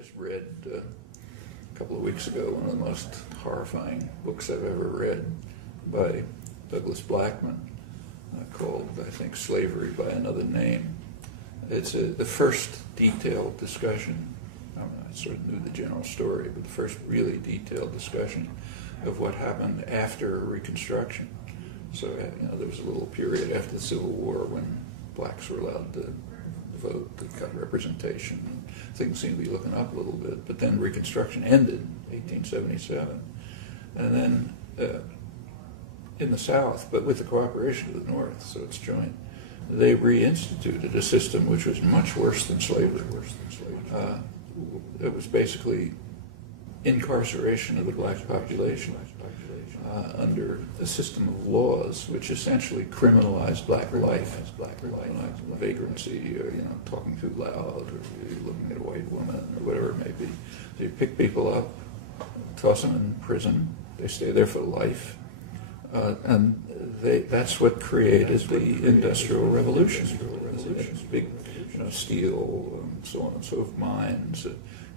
just read a couple of weeks ago one of the most horrifying books I've ever read by Douglas Blackman called, I think, Slavery by Another Name. It's the first detailed discussion. I sort of knew the general story, but the first really detailed discussion of what happened after Reconstruction. So, there was a little period after the Civil War when blacks were allowed to vote, they got representation. Things seemed to be looking up a little bit, but then Reconstruction ended in 1877. And then in the South, but with the cooperation of the North, so it's joint, they reinstituted a system which was much worse than slavery. It was basically incarceration of the black population under a system of laws which essentially criminalized black life, vagrancy, or talking too loud, or looking at a white woman, or whatever it may be. So you pick people up, toss them in prison, they stay there for life, and that's what created the Industrial Revolution. Big, steel, and so on and so forth, mines,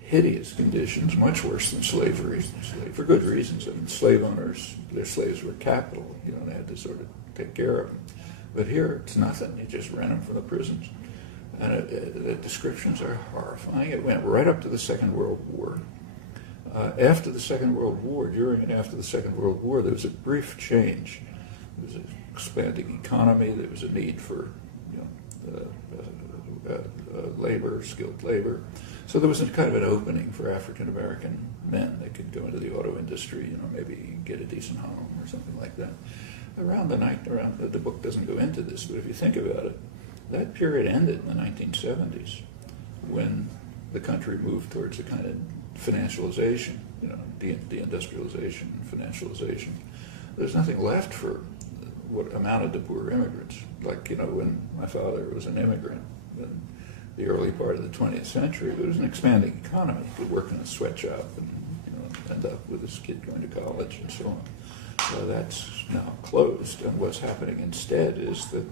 hideous conditions, much worse than slavery, for good reasons. I mean, slave owners, their slaves were capital, they had to sort of take care of them. But here, it's nothing. You just rent them from the prisons. And the descriptions are horrifying. It went right up to the Second World War. After the Second World War, during and after the Second World War, there was a brief change. There was an expanding economy. There was a need for labor, skilled labor. So there was a kind of an opening for African American men. They could go into the auto industry, maybe get a decent home or something like that. The book doesn't go into this, but if you think about it, that period ended in the 1970s when the country moved towards a kind of financialization, deindustrialization, financialization. There's nothing left for what amounted to poor immigrants. Like, when my father was an immigrant in the early part of the 20th century, there was an expanding economy. He could work in a sweatshop and, end up with his kid going to college and so on. So that's now closed, and what's happening instead is that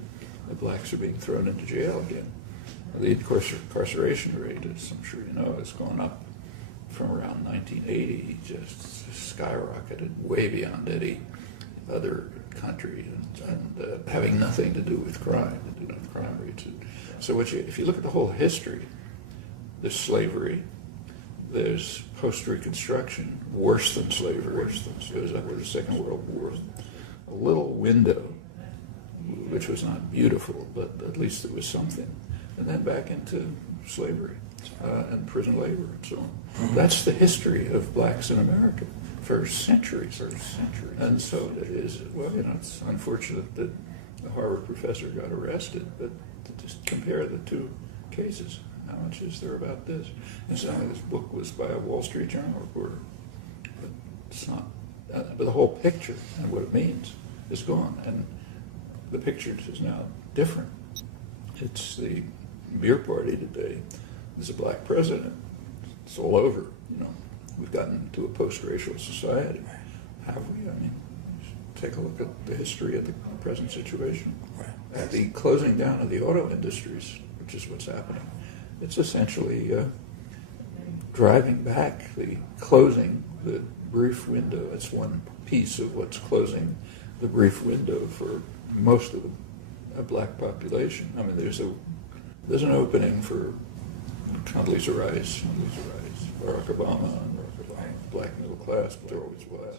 the blacks are being thrown into jail again. The incarceration rate, as I'm sure you know, has gone up from around 1980, just skyrocketed way beyond any other country, and having nothing to do with crime, crime rates. So if you look at the whole history, there's slavery, there's post-Reconstruction, worse than slavery, goes up to the Second World War, a little window, which was not beautiful, but at least it was something, and then back into slavery and prison labor and so on. That's the history of blacks in America for centuries. And so it is, it's unfortunate that a Harvard professor got arrested, but to just compare the two cases, how much is there about this? Incidentally, this book was by a Wall Street Journal reporter, but it's not. But the whole picture and what it means is gone, and the picture is now different. It's the beer party today. There's a black president. It's all over. We've gotten to a post-racial society. Have we? Take a look at the history of the present situation. At the closing down of the auto industries, which is what's happening, it's essentially driving back closing the brief window. It's one piece of what's closing the brief window for most of the black population. There's an opening for Condoleezza Rice, Barack Obama, black middle class, but there always was.